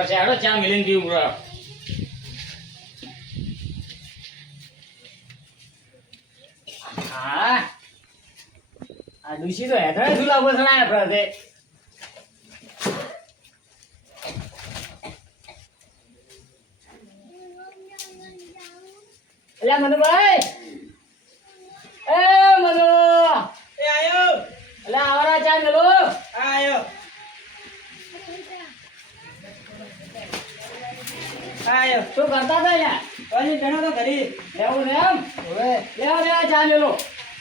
પડશે હેડો ચા મિલીને પીવું પડે હા આ ડુસી તો હેઠળ ઝુલા બસણાય આપણે અલ્યા મનુભાઈ એ મનુ એ આયો અલ્યા આવરા ચા મેલો આયો આયો શું કરતા હતા યાર પછી ઘણો તો ઘરી એવું ને એમ હવે લેવા ચા મેલો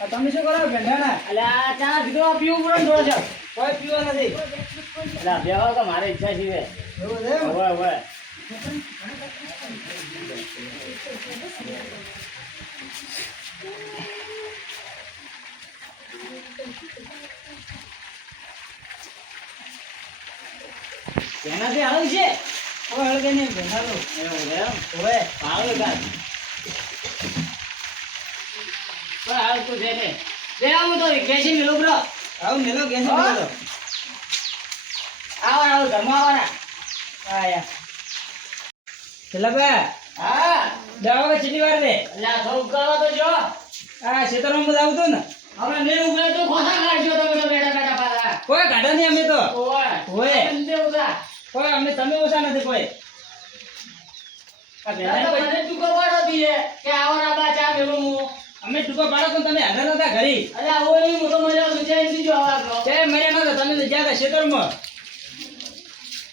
તમે શું કરો ગંઢાના અલ્યા ચા દીધો પીવું પડે ને થોડો છે કોઈ પીવા નથી અલ્યા બેહો તો મારી ઈચ્છા છે એવું છે એમ? હવે હવે તેનાથી હાલ છે હવે હળગે નહીં ગંઢાનો એવું એમ હવે આવે ગાલ પણ હાલ તું છે ને બે આવું તો કેસી મિલો બ્રો આવું મેલો ગેસ હા? મેલો આવો આવો ઘરમાં આવવાના આયા પેલા બા હા દવા કે ચીલી વાર દે અલ્યા થોડું કરવા તો જો આ ખેતરમાં બધા આવતું ને હવે નહીં ઉગલે તો ખોટા કાઢજો તમે તો બેઠા બેઠા પાછા કોઈ કાઢો નહીં અમે તો ઓય ઓય. અંતે ઉગા કોઈ અમે તમે ઓછા નથી કોઈ આ તો ભેળા પછી મને ટૂંકો પાડો દીએ કે આવરા બા ચા મેલું હું અમે ટૂંકો પાડો તો તમે હાજર નતા ઘરી અલ્યા ઓય નહીં હું તો મજા વિચારી દીજો આવા કરો તે મર્યા નતા તમે તો જ્યાં હતા ખેતરમાં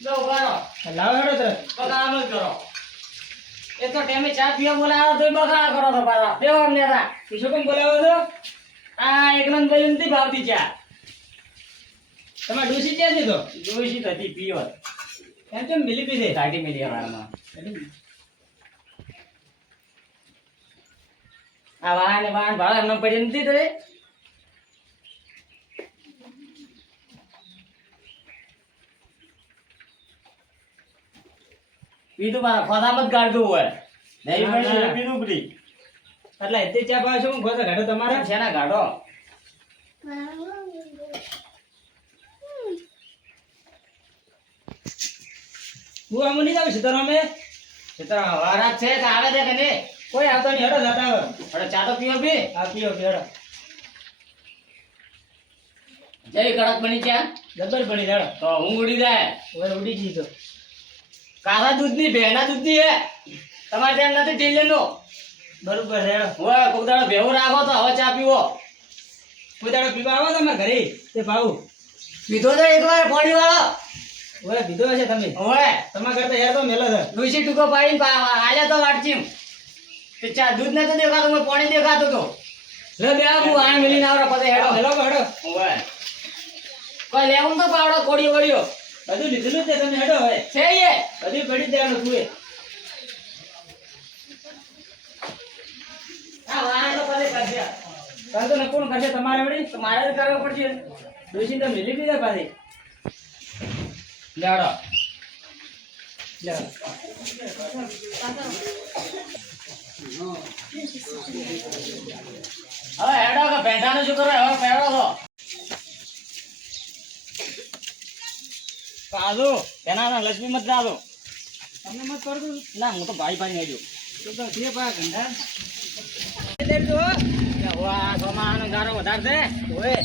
લો કરો લાવો હેડો તો બગાડ ન કરો એ તો ટેમે ચા પીવા બોલાવો તો બગાડ કરો તો પાછા દેવો અમને તા શું કેમ બોલાવો છો આ એકલન ભાઈ નથી ભાવતી ચા તમારે ડોસી ક્યાં દીધો જોઈશી હતી પીવો એમ કેમ મિલી પીધે કાઢી મેલી અમારામાં આ વાહન ભાડા એમને પડી નથી તો પીધું મારા ખોદામાં જ ગાળતું હોય નહીં પડી પીધું પડી એટલે તે ચા પાવ શું ખોસા ગાડો તમારે છે ને ગાઢો હું આમ નહીં જાવ ખેતરમાં અમે ખેતર વારા છે કે આવે છે કે નહીં કોઈ આવતો નહીં હેડો જતા હોય અરે ચા તો પીવો પી આ પીઓ હેડો જય કડક બની ચા જબર પડી હેડો તો હું ઉડી જાય હવે ઉડી જઈ તો કાળા દૂધની ભેના દૂધની હે તમારે ત્યાં નથી ટેલેનો બરોબર હેડો હોય કોક દાડો ભેવું રાખો તો હવે ચા પીવો કોઈ દાડો પીવા આવો તમારે ઘરે તે ભાવ પીધો તો એકવાર પાણી વાળો હવે પીધો હશે તમે હોય તમારા કરતા યાર તો મેલો છે ડુસી ટૂંકો પાડીને આલ્યા તો વાટચીમ તે ચા દૂધ નતું દેખાતું મેં પાણી દેખાતું તો લે બે હું આ મિલીને આવરો પછી હેડો હેડો હેડો હોય કોઈ લેવું તો પાવડો કોડી વળ્યો બધું લીધેલું જ છે તમે હેડો હવે છે એ બધું પડી દેવાનું તું આ વાહન તો પછી કરશે કાલ તો નકોણ કરશે તમારે વળી તો મારે જ કરવું પડશે ડોસી તો મિલી પીધા પાછી લેડો લે હવે હેડો કે ભેંસાનું શું કરો હવે પહેરો છો કાજો તેના લક્ષ્મી મત જાજો તમને મત કર દઉં ના હું તો ભાઈ ભાઈ હેડ્યો તો છે પા ઘંટા વાહ સોમાનો ગારો વધારે છે ઓય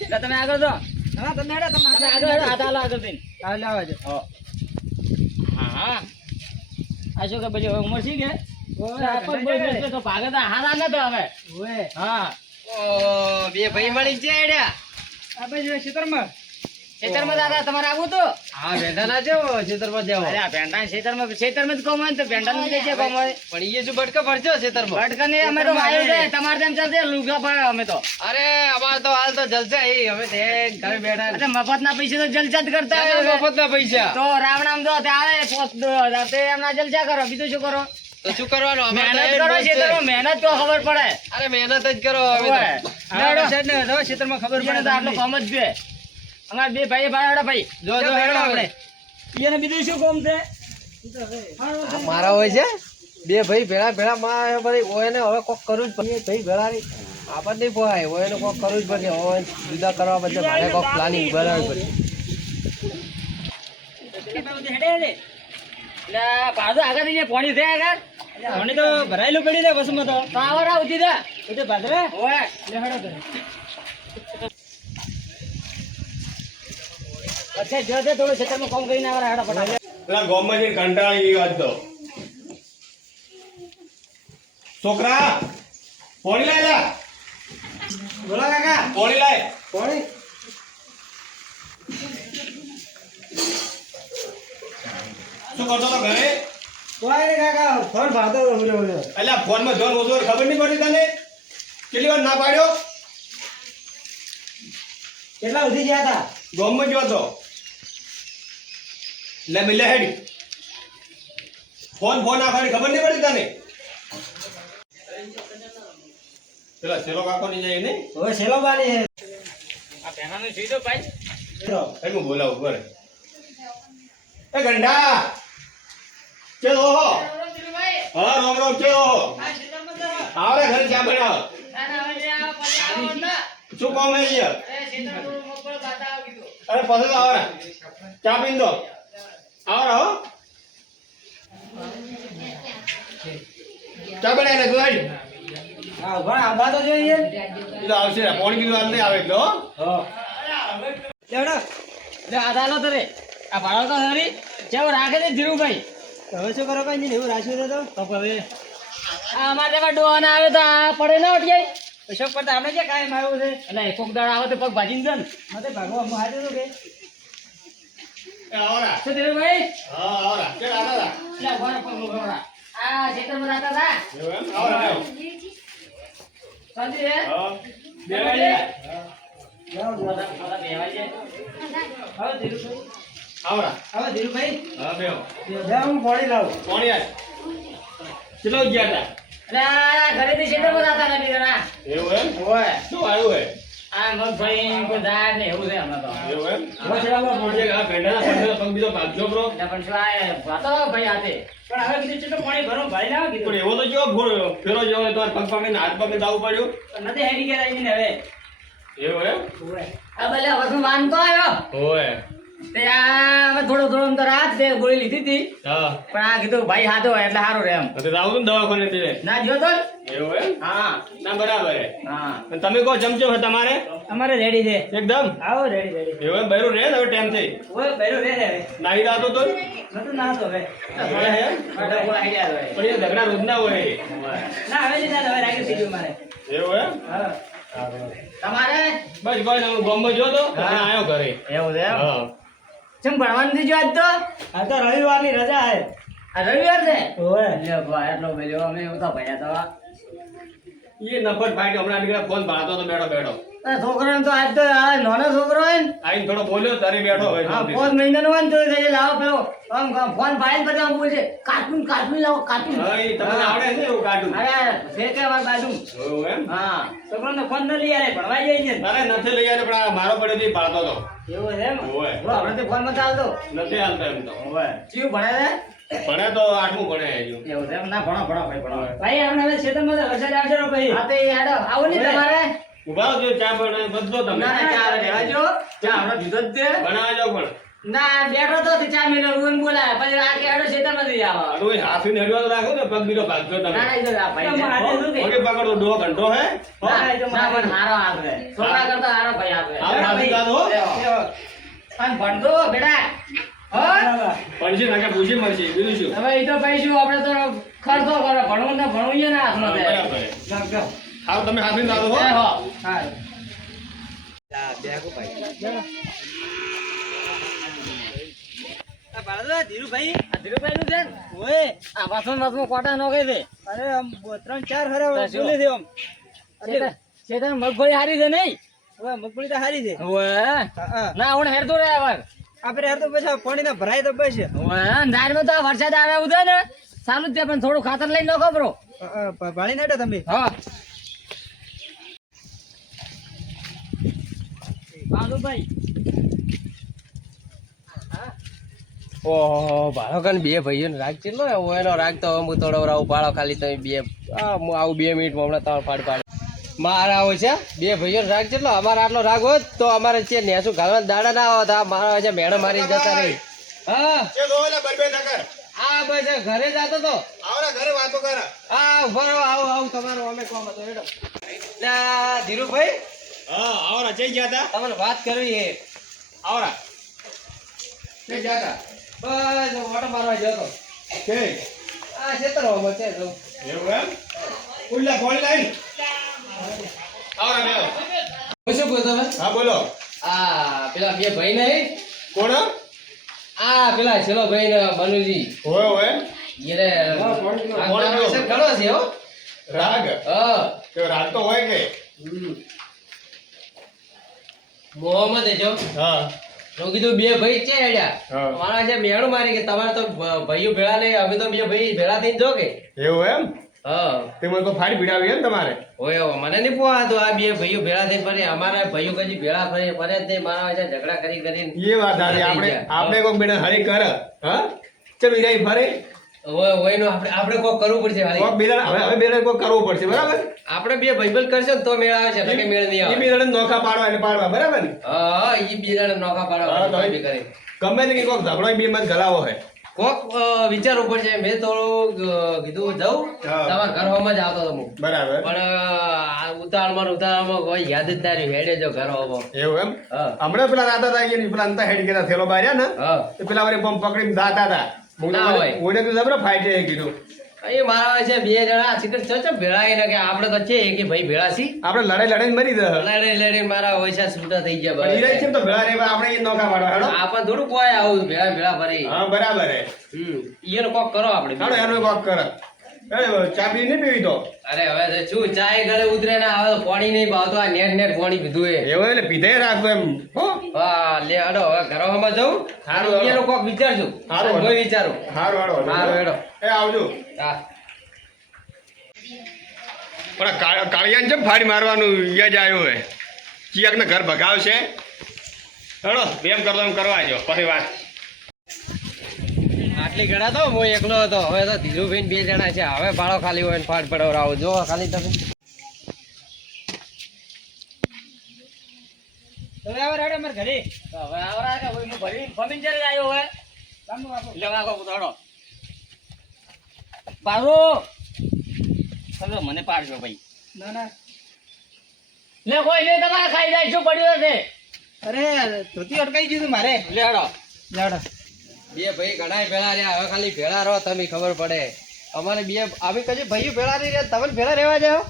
એટલે તમે આગળ જો હા તમે હેડો તમે આગળ હેડો હાથ હાલો આગળ થઈને કાલ લાવો છો હો હા આ શું કે પછી હવે ઉંમર છે કે ઓય તો ભાગે તો હાથ નતો હવે ઓય હા ઓ બે ભાઈ મળી છે એડ્યા આ ભાઈ ખેતરમાં ખેતરમાં દાદા તમારે આવું તો હા ભેંડાના જો ખેતરમાં જાવ અરે આ ભેંડા ખેતરમાં જ કોમ હોય ને તો ભેંડા નું છે કોમ હોય પણ એ શું બટકા ભરજો ખેતરમાં ભટકને અમે તો વાયો છે તમારે તેમ ચાલશે લુગા પડે અમે તો અરે અમાર તો હાલ તો જલસા એ અમે તે ઘરે બેઠા અરે મફતના પૈસે તો જલસા જ કરતા હોય મફતના પૈસા તો રાવણામ જો તે આવે પોત તે એમના જલસા કરો બીજું શું કરો તો શું કરવાનું અમારે તો મહેનત એ કરો જ છે છે. મહેનત તો ખબર પડે અરે મહેનત જ કરો અમે ઓય. તો લેવડો. આ સાઈડ ને જાઓ, ખેતરમાં ખબર એને પડે તો આટલું તમને. કોમ જ છે અમાર બે ભાઈ ભાઈ જો જો હેડો આપણે એને બીજું શું કોમ છે આ મારા હોય છે બે ભાઈ ભેળા ભેળા માં ભાઈ ઓયને હવે કોક કરવું જ પડે ભાઈ ભેળા ની આપણ નહીં પોહાય ઓયને કોક કરવું જ પડે ઓય જુદા કરવા બદલે મારે કોક પ્લાનિંગ બનાવવી પડે એટલે પાછું આગળ થઈ જાય પોણી છે આગળ પાણી તો ભરાયેલું પડ્યું છે બસમાં તો પાવર આવતી દે એ તો ભાદરે ઓય લે હેડો કરે અચ્છા જો છે થોડું ખેતરમાં કામ કરીને આવરા હેડો ફટાફટ પેલા ગામમાં જઈને કંટાળી ગઈ વાત તો છોકરા પોણી લાય લા બોલો કાકા પોણી લાય કોણી શું કરતો તો ઘરે કોઈ ને કાકા ફોન ભાતો બોલો બોલો અલ્યા ફોનમાં જોન ઓછો ખબર નહીં પડતી તને કેટલી વાર ના પાડ્યો કેટલા સુધી ગયા હતા ગામમાં ગયો તો લે મિલે હેડી ફોન આખવાની ખબર નહીં પડતી તને પેલા શેરો કાકો ની જાય નહીં હવે સેલો બાની હે આ પેનાનું સીધો ભાઈ એ હું બોલાવું બરે એ ગંડા ચલો હા રામ રામ ચલો આવરે ઘરે ચા બનાવ શું કામ હે યાર અરે પછી તો આવરા ચા પીન દો આવરા હો ચા બનાવી નાખો હેડી હા પણ આબા તો જોઈએ એ તો આવશે પોણી કીધું હાલ નહીં આવે એટલે હો લેડો લે આધાલો તો રે આ ભાડો તો હરી જેવો રાખે છે ધીરુભાઈ હવે શું કરો કઈ નહીં એવું રાખ્યું તો તો હવે આ અમારે એમાં ડોહાના આવે તો આ પડે ના ઉઠાય અશોક કરતા આપણે ક્યાં કાયમ આવ્યું છે એટલે એક દાડ આવે તો પગ ભાજીને દે ને મતે ભાગવા હું હાજર કે એ આવરા શું ધીરુભાઈ હા આવરા કે આવરા લે ઘોડા પગ ઘોડા આ ખેતરમાં રાતા હતા એવું એમ આવરા આવ્યો શાંતિ રે હા બેવાઈ બધા બેવાય છે હવે ધીરુભાઈ આવરા હવે ધીરુભાઈ હા બેહો જા હું પાણી લાવું પોણી આય ચલો ગયા હતા અરે આ ઘરેથી ખેતરમાં રાતા નથી જણા એવું એમ ઓય શું આવ્યું હે આ મગફળી કોઈ દાળ ને એવું છે હમણાં તો એવું એમ વછડામાં પોણી આ ભેંડાના પંદર પગ બીજો ભાગજો બ્રો એટલે પણ શું આ વાતો ભાઈ હાથે પણ હવે કીધું છે તો પાણી ભરો ભાઈ ના કીધું પણ એવો તો જો ફેરો જેવો હોય તો પગ પકડીને હાથ પકડીને દાવું પડ્યું પણ નથી હેડી ગયા આવીને હવે એવું એમ આ ભલે વસુ વાનતો આવ્યો ઓય તે આ હવે થોડો થોડો આમ તો રાત તે ગોળી લીધી હતી હા પણ આ કીધું ભાઈ હાથો હોય એટલે સારું રે એમ તો દાવું ને દવાખાને તે ના જો તો એવું એમ હા ના બરાબર હે હા અને તમે કહો ચમચો છે તમારે અમારે રેડી છે એકદમ આવો રેડી રેડી એવું એમ બૈરું રહે ને હવે ટાઈમ થઈ ઓય બેરો રે હવે નાહી રાતો તો નતું ના તો હવે હે હે એટલે કોઈ આઈડિયા હોય પણ એ ઝઘડા રોજ ના હોય ના હવે નહીં હવે રાખ્યું સીધું મારે એવું એમ હા તમારે બસ કોઈ ના હું ગામમાં જો તો હા. આવ્યો ઘરે એવું છે એમ હા ચમ ભણવાનું થી જો આજ તો આ તો રવિવારની રજા હે આ રવિવાર છે ઓય લે ભાઈ એટલો મેલ્યો અમે એવું તો ભણ્યા તો એ નફટ ફાટ્યો હમણાં નીકળ્યા ફોન ભાળતો તો બેઠો બેઠો આ છોકરાને તો આજ તો આ નાનો છોકરો હોય ને આઈને થોડો બોલ્યો તારે બેઠો હવે હા 5 મહિનાનો હોય ને તો એ લાવો પેલો આમ ફોન ભાઈ બધા આમ બોલશે કાર્ટૂન કાર્ટૂન લાવો કાર્ટૂન હા એ તમને આવડે છે ને એવું કાઢું અરે છે કે માર બાજુ એવું એમ હા છોકરાને ફોન ન લઈ આવે ભણવા જાય છે તારે નથી લઈ આવ્યો પણ આ મારો પડ્યો તો ઈ ભાળતો તો એવું છે એમ ઓય બોલો હમણાં તો ફોન માં ચાલતો નથી હાલતો એમ તો ઓય ચિયું ભણે ભણે તો આઠમું ભણે હજુ છે એવું છે એમ ના ભણો ભણો ભાઈ ભણો ભાઈ આપણે હવે ખેતરમાં તો વરસાદ આવશે રો ભાઈ હા તો એ હેડો આવો ને તમારે ઉભા જો ચા બનાવી બદલો તમે ના ના ચા લેવાજો ચા હમણાં દીધો જ છે બનાવવા જાવ પણ ના બેઠો તો તે ચા મેલો રૂન બોલાય પછી આ કે હેડો ખેતર માં જઈ આવો આડું હાથીને હેડવા તો રાખો ને પગ બીજો ભાગજો તમે ના ના ઈ તો આ ભાઈ તમે હાથે શું કે? ઓકે પકડો ડોહો ઘંટો હે ના ના પણ મારો હાથ રે છોકરા કરતા હારો ભાઈ હાથ રે હાથ હાથી દાદ હો અને ભણતો બેટા હા પડશે નાકે પૂછી મળશે બીજું શું હવે ઈ તો પૈસું આપણે તો ખર્ચો કરે ભણવું ને ભણવું છે ને હાથમાં હા, થાય. બરાબર. ખાવ તમે હાથીને દાદો હો એ હો. હા આ બાળા ધીરુભાઈ આ ધીરુભાઈનું છે ને? ઓય આ વાસણ કોટા નો કઈ દે અરે આમ 3-4 હરા બોલે છે આમ ચેતન મગફળી હારી છે નહીં ઓય મગફળી તો હારી છે ઓવે હા ના હું હેરતો રે આવાર આપણે યાર તો પછી પાણી ના ભરાય તો બસ ઓવે ધારમાં તો આ વરસાદ આવે એવું છે ને સારું જ છે પણ થોડું ખાતર લઈને નાખો બ્રો ભાળી નાટો તમે હા બાલુભાઈ ઓહો ભાડો કાન બે ભાઈઓને રાગ ચેટલો ને એનો રાગ તો હું થોડો રાવ પાડો ખાલી તમે બે હું આવું 2 મિનિટમાં હમણાં તમારે પાડ પાડ મારા આવો છે બે ભાઈઓને રાગ ચેટલો અમારે આટલો રાગ હોત તો અમારે છે નેસું ઘાલવાના દાડા ના આવત આ મારા છે મેડમ મારી જતા રહી હા કે દો એટલે બરબે નગર આ બસ આ ઘરે જતો તો આવરા ઘરે વાતો કર. હા ઉભા રહો આવો આવો તમારો અમે કોમ હતો હેડો લા ધીરુભાઈ હા, આવરા જઈ ગયા તા. તમને વાત કરવી હે આવરા. તે જાતા બસ ઓટો મારવા જતો કે આ ખેતરમાં છે જો એવું એમ? Ulla phone line. આવરા બેહો. હું શું કહું તમે હા બોલો. આ પેલા બે ભાઈ નહીં કોણ? આ પેલા છેલ્લો ભાઈ ને મનુજી ઓય ઓય. એને હા, કોણ કીધું? આ કોણ તારો કીધું? વિશે ઘણો છે હો રાગ. હા કે રાગ તો હોય કે? મોહમ્મદ જો હા. તો કીધું બે ભાઈ છે હેડ્યા હા. મારા જે મેણું મારી કે તમારે તો ભાઈઓ ભેળા નહીં અમે તો બે ભાઈ ભેળા થઈને જો કે એવું એમ? હા તે મને તો ફાડી પીડાવી એમ તમારે? ઓય હવે મને નહીં પોહાતું આ બે ભાઈઓ ભેળા થઈને ફરે અમારા ભાઈઓ કદી ભેળા ફરે ફરે જ નહીં મારા વચ્ચે ઝઘડા કરી કરીને એ વાત સાચી. આપણે કોક બેને હળી કર. હા? ચમ ઈરાઈ ફરે? ઓયનો આપણે કોક કરવું પડશે કોક હાલી. બેને હવે બેને કોક કરવું પડશે, બરાબર? આપણે બે ભાઈબંધ કરશે ને તો મેળ આવે છે નકે મેળ નહીં એ આવે બેને નોખા પાડવા એટલે પાડવા, બરાબર ને? હા ઈ બે જણા નોખા હા, પાડવા તો ભાઈ કરે ગમે તે કોક ઝઘડો બે માં ગલાવો હોય. કોક વિચારવું પડશે મેં થોડું કીધું જાઉં હા. તમારા ઘર હોમાં જ આવતો હતો હું બરાબર. પણ આ ઉતાળમાં કોઈ યાદ જ ના રહ્યું હેડે જો ઘર હોમો એવું એમ? હા હમણાં પેલા દાદા હતા કે પેલા અંતા હેડ ગયા થેલો બાર્યા ને હા તે પેલા વળી પંપ પકડીને દાતા હતા. ના હોય. ઓને તો જબરા ફાઈટ એ કીધું. એ મારા છે બે જણા સિકર ચચ ભેળા એને કે આપણે તો છે કે ભાઈ ભેળા છી આપણે લડાઈ મરી દે. લડી લડી મારા વૈસા છૂટા થઈ ગયા પણ ઈરાઈ છે બસ ને તો ભેળા રેવા આપણે એ નોખા પાડવા હેડો. આપણ થોડું કોઈ આવું ભેળા ભેળા ફરી હા બરાબર હે. ઈયનો કોક કરો આપણે હેડો એનો કોક કર. ચા પી નહીં પીવી તો? અરે હવે તો શું ચાય ગળે ઉતરે ના આવે તો પાણી નહીં ભાવતો આ નેટ પાણી પીધું એ એવું એટલે પીધે રાખવું એમ. હો? હા લે અડો હવે ઘરમાં જાઉં હારું, હારું. ઈયનો કોક વિચારજો હારું, કોઈ વિચારું હારું હારું હારું, હેડો. એ આવજો. હા પણ આ કાળિયાને જેમ ફાડી મારવાનું યાદ આવ્યું હે. ચિયાક ને ઘર ભગાવશે. હેડો એમ કરતો એમ કરવા જો પછી વાત. આટલી ગણા તો હું એકલો હતો હવે તો ધીરુભાઈ બે જણા છે હવે ભાડો ખાલી હોય ને ફાટ પડાવરાવો જો ખાલી તમે તમે આવો રાડે અમારા ઘરે હવે આવરા કે હું ભરી ફમીન ચલે આવ્યો હવે બાપુ બાપુ એટલે વાગો ઉતાડો પાડો તમે મને પાડજો ભાઈ ના ના લે કોઈ લે તમારે ખાઈ જાય શું પડ્યું હશે અરે ધોતી અટકાઈ ગયું તું મારે લેડો લાવડો બે ભાઈ ઘણા ભેળા રહ્યા હવે ખાલી ભેળા રહો તમે ખબર પડે અમારે બે અમે કદી ભાઈઓ ભેળા નહીં રહ્યા તમે ભેળા રહેવા જાઓ